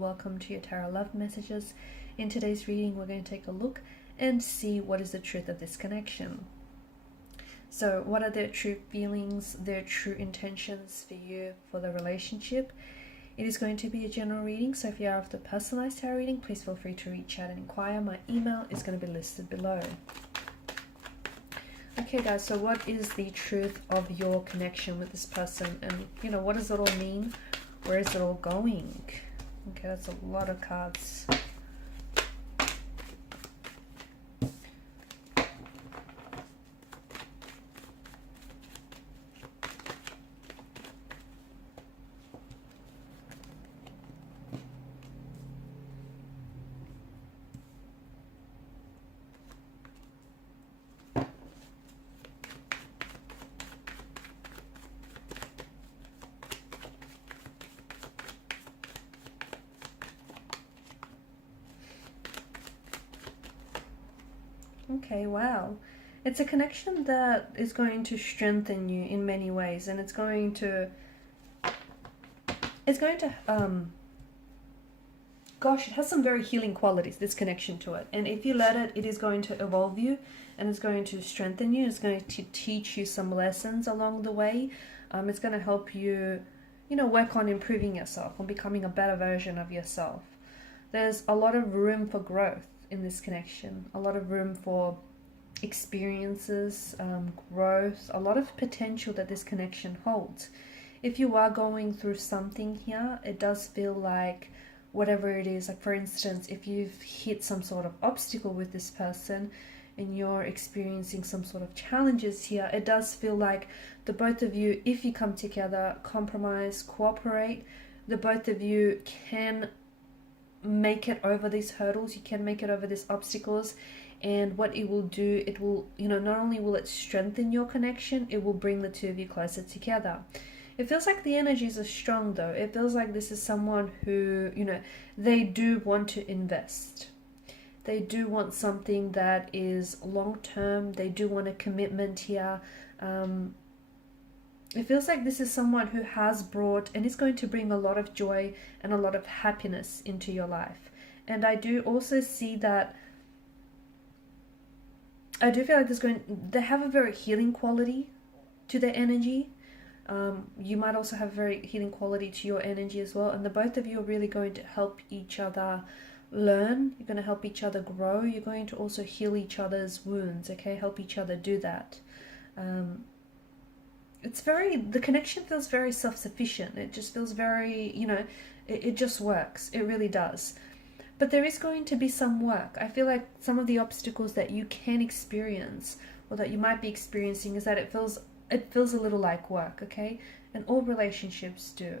welcome to your Tarot Love Messages. In today's reading, we're going to take a look and see what is the truth of this connection. So what are their true feelings, their true intentions for you, for the relationship? It is going to be a general reading, so if you are after personalized tarot reading, please feel free to reach out and inquire. My email is going to be listed below. Okay guys, so what is the truth of your connection with this person, and what does it all mean? Where is it all going? Okay, that's a lot of cards. Okay, wow. It's a connection that is going to strengthen you in many ways, and it's going to gosh, it has some very healing qualities, this connection to it. And if you let it, it is going to evolve you, and it's going to strengthen you. It's going to teach you some lessons along the way. It's going to help you, work on improving yourself, on becoming a better version of yourself. There's a lot of room for growth in this connection, a lot of room for experiences, growth, a lot of potential that this connection holds. If you are going through something here, it does feel like whatever it is, like for instance, if you've hit some sort of obstacle with this person and you're experiencing some sort of challenges here, it does feel like the both of you, if you come together, compromise, cooperate, the both of you can make it over these hurdles, you can make it over these obstacles. And what it will do, it will, not only will it strengthen your connection, it will bring the two of you closer together. It feels like the energies are strong though. It feels like this is someone who, they do want to invest. They do want something that is long-term. They do want a commitment here. It feels like this is someone who has brought and is going to bring a lot of joy and a lot of happiness into your life. And I do also see that I do feel like they have a very healing quality to their energy. You might also have a very healing quality to your energy as well. And the both of you are really going to help each other learn. You're going to help each other grow. You're going to also heal each other's wounds, okay? Help each other do that. The connection feels very self-sufficient. It just feels very, it just works. It really does. But there is going to be some work. I feel like some of the obstacles that you can experience or that you might be experiencing is that it feels a little like work, okay? And all relationships do.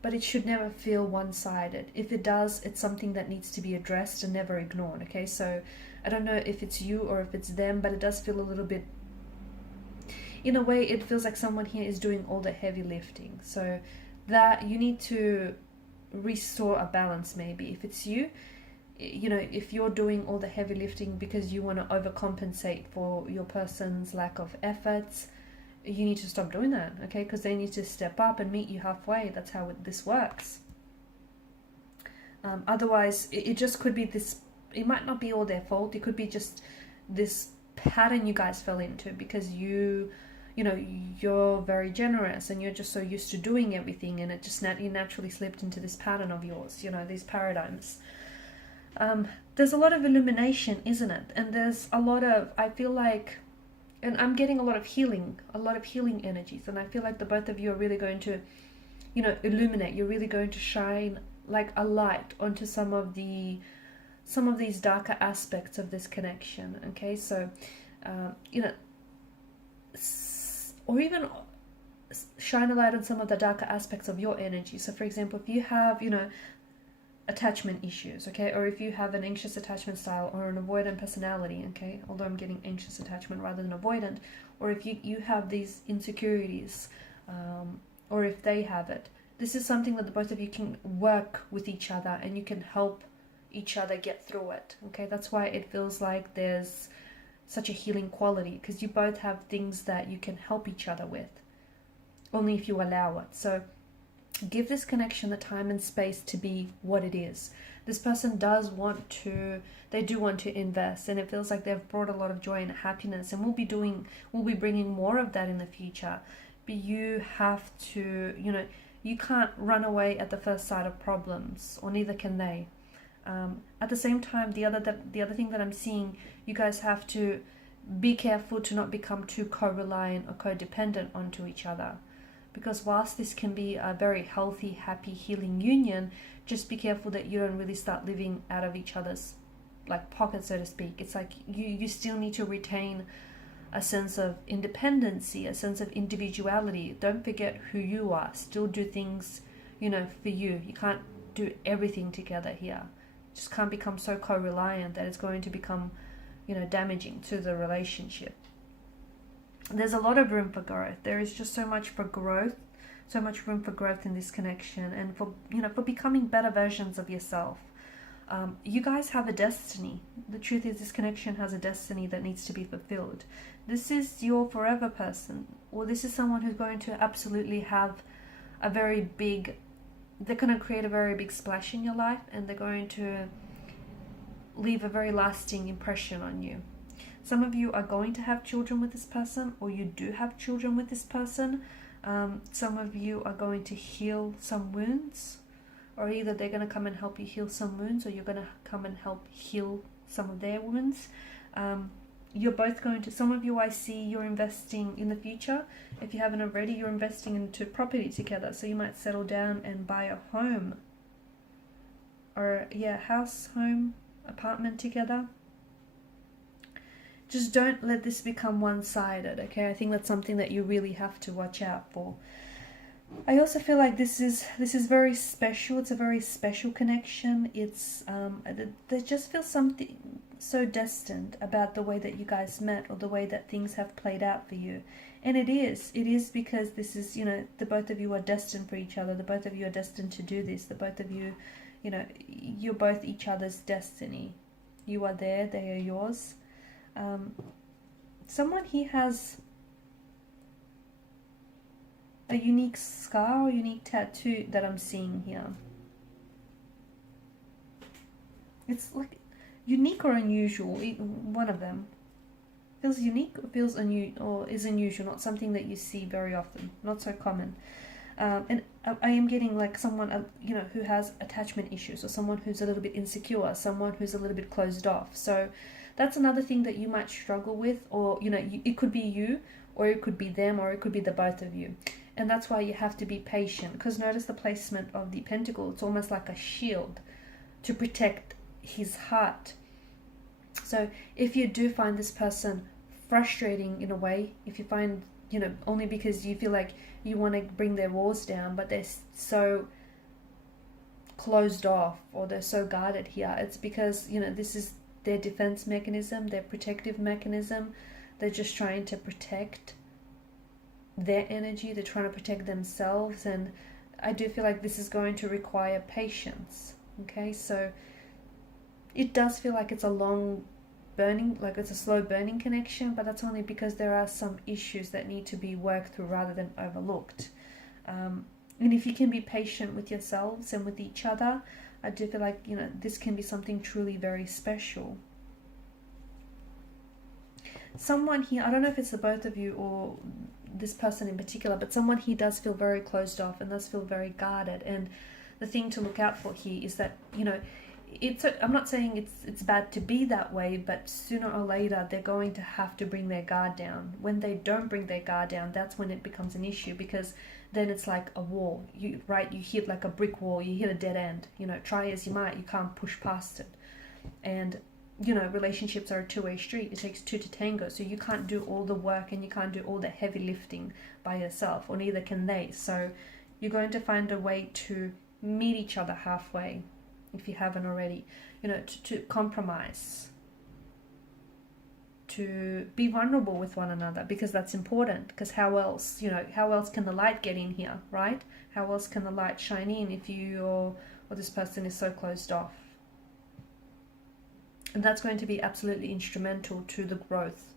But it should never feel one-sided. If it does, it's something that needs to be addressed and never ignored, okay? So I don't know if it's you or if it's them, but it does feel a little bit, in a way, it feels like someone here is doing all the heavy lifting. So that you need to restore a balance maybe. If it's you, if you're doing all the heavy lifting because you want to overcompensate for your person's lack of efforts, you need to stop doing that, okay? Because they need to step up and meet you halfway. That's how this works. Otherwise, it just could be this, it might not be all their fault. It could be just this pattern you guys fell into because you're very generous and you're just so used to doing everything, and it just you naturally slipped into this pattern of yours, these paradigms. There's a lot of illumination, isn't it? And there's a lot of, I feel like, and I'm getting a lot of healing energies, and I feel like the both of you are really going to, illuminate. You're really going to shine like a light onto some of these darker aspects of this connection, okay? So, or even shine a light on some of the darker aspects of your energy. So for example, if you have, attachment issues, okay, or if you have an anxious attachment style or an avoidant personality, okay, although I'm getting anxious attachment rather than avoidant, or if you have these insecurities, or if they have it, this is something that the both of you can work with each other and you can help each other get through it, okay? That's why it feels like there's such a healing quality, because you both have things that you can help each other with, only if you allow it. So Give this connection the time and space to be what it is. This person does want to, they do want to invest, and it feels like they've brought a lot of joy and happiness, and we'll be bringing more of that in the future. But you have to, you can't run away at the first sight of problems, or neither can they. At the same time, the other thing that I'm seeing, you guys have to be careful to not become too co-reliant or codependent onto each other. Because whilst this can be a very healthy, happy, healing union, just be careful that you don't really start living out of each other's like pocket, so to speak. It's like you still need to retain a sense of independency, a sense of individuality. Don't forget who you are. Still do things, for you. You can't do everything together here. Just can't become so co-reliant that it's going to become, damaging to the relationship. There's a lot of room for growth. There is just so much room for growth in this connection, and for becoming better versions of yourself. You guys have a destiny. The truth is, this connection has a destiny that needs to be fulfilled. This is your forever person, or this is someone who's going to absolutely have a very big, they're going to create a very big splash in your life, and they're going to leave a very lasting impression on you. Some of you are going to have children with this person, or you do have children with this person. Some of you are going to heal some wounds, or either they're going to come and help you heal some wounds, or you're going to come and help heal some of their wounds. You're both going to, some of you, I see you're investing in the future. If you haven't already, you're investing into property together. So you might settle down and buy a home, or house, home, apartment together. Just don't let this become one-sided, okay? I think that's something that you really have to watch out for. I also feel like this is very special. It's a very special connection. It's there just feels something so destined about the way that you guys met, or the way that things have played out for you. And it is because this is, the both of you are destined for each other. The both of you are destined to do this. The both of you, you're both each other's destiny. You are there, they are yours. Someone here has a unique scar or unique tattoo that I'm seeing here. It's like unique or unusual, one of them. Feels unique or feels or is unusual, not something that you see very often, not so common. And I am getting like someone, who has attachment issues, or someone who's a little bit insecure, someone who's a little bit closed off. So that's another thing that you might struggle with, or, it could be you, or it could be them, or it could be the both of you. And that's why you have to be patient, because notice the placement of the pentacle. It's almost like a shield to protect his heart. So if you do find this person frustrating in a way, if you find, only because you feel like you want to bring their walls down, but they're so closed off, or they're so guarded here, it's because, this is their defense mechanism, their protective mechanism. They're just trying to protect their energy. They're trying to protect themselves. And I do feel like this is going to require patience. Okay, so it does feel like it's a long burning, like it's a slow burning connection, but that's only because there are some issues that need to be worked through rather than overlooked. And if you can be patient with yourselves and with each other, I do feel like, this can be something truly very special. Someone here, I don't know if it's the both of you or this person in particular, but someone here does feel very closed off and does feel very guarded. And the thing to look out for here is that, I'm not saying it's bad to be that way, but sooner or later they're going to have to bring their guard down. When they don't bring their guard down, that's when it becomes an issue, because then it's like a wall. You hit like a brick wall, you hit a dead end. Try as you might, you can't push past it. And relationships are a two-way street. It takes two to tango, so you can't do all the work and you can't do all the heavy lifting by yourself, or neither can they. So you're going to find a way to meet each other halfway, if you haven't already, to compromise, to be vulnerable with one another, because that's important. Because how else can the light get in here, right? How else can the light shine in if you or this person is so closed off? And that's going to be absolutely instrumental to the growth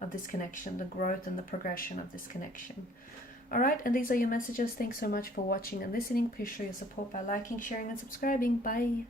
of this connection, the growth and the progression of this connection. All right, and these are your messages. Thanks so much for watching and listening. Please show your support by liking, sharing, and subscribing. Bye.